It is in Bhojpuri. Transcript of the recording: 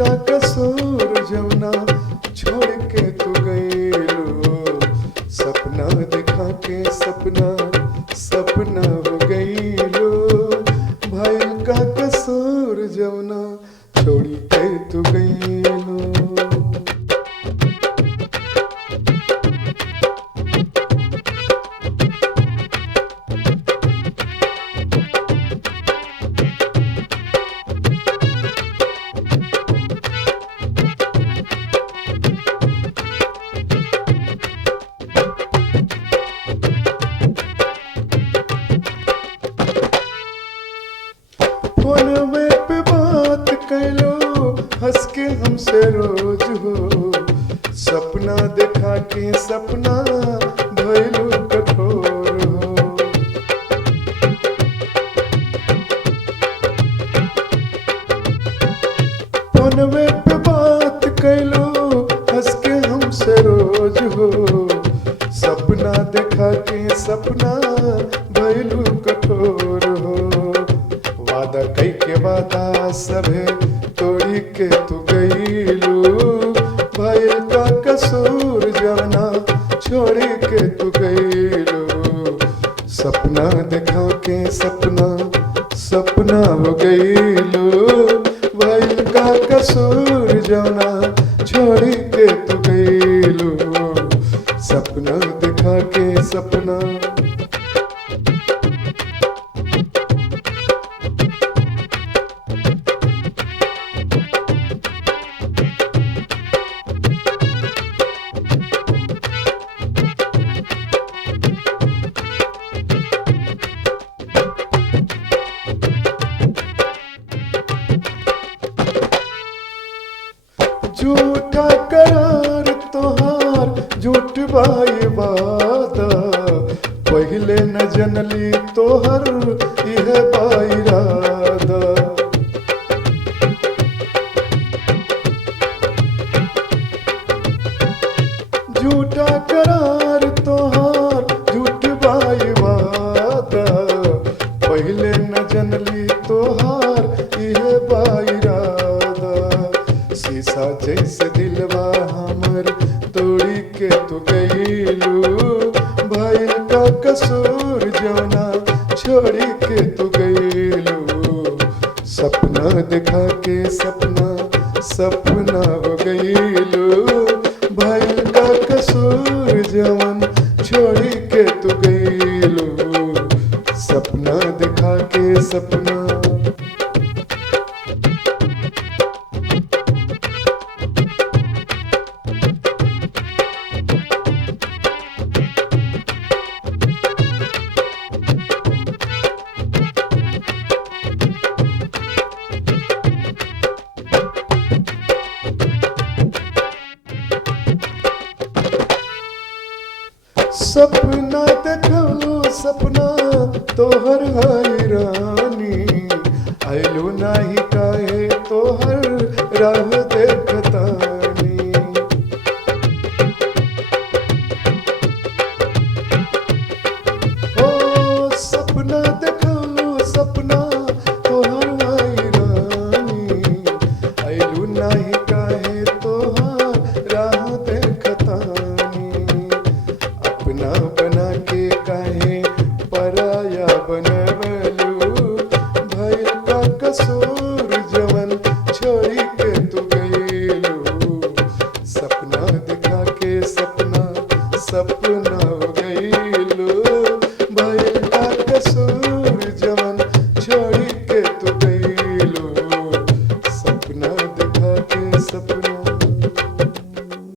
का कसूर जमुना छोड़ के तू गईलो, सपना दिखा के सपना सपना हो गईलो। भइल का कसूर जमुना छोड़ के तू गईलो। फोनवे पे बात कैलो हंस के हमसे रोज हो, सपना दिखा के सपना भइलो कठोर हो। फोनवे पे बात कैलो हंस के हमसे रोज हो, सपना दिखा के सपना भइलो कठोर हो। वादा कई के वादा सभे तोड़ी के तू गईलू, भइल का कसूर जवना छोड़ के तू गईलू। सपना दिखा के सपना सपना हो गईलू, भइल का कसूर जवना छोड़ के तू गईलू। सपना दिखा के सपना। झूठा करार तोहार झूठ बाई वादा, पहले न जनली तोहर यह बाइरादा। झूठा करार तोहार झूठ बाई वादा, पहले न जनली तोहार यह बाइरादा। शीशा जैसे दिलवा हमर तोड़ी के तू गईलू, भइल का कसूर जवना छोड़ी के तू गईलू। सपना दिखा के सपना सपना हो गईलू, भइल का कसूर जवन छोड़ी के तू गईलू। सपना दिखा के सपना। सपना देखलो सपना तोहर हैरानी, आइलो नाही काहे तोहर राह देखतानी। ओ सपना देखलो सपना तोहर हैरानी, आइलो नाही काहे तोहर राह देखतानी। अपना बना के काहे पराया बनवलू, भइल का कसूर जवन छोड़ी के तू गईलू। सपना दिखा के सपना सपना हो गई।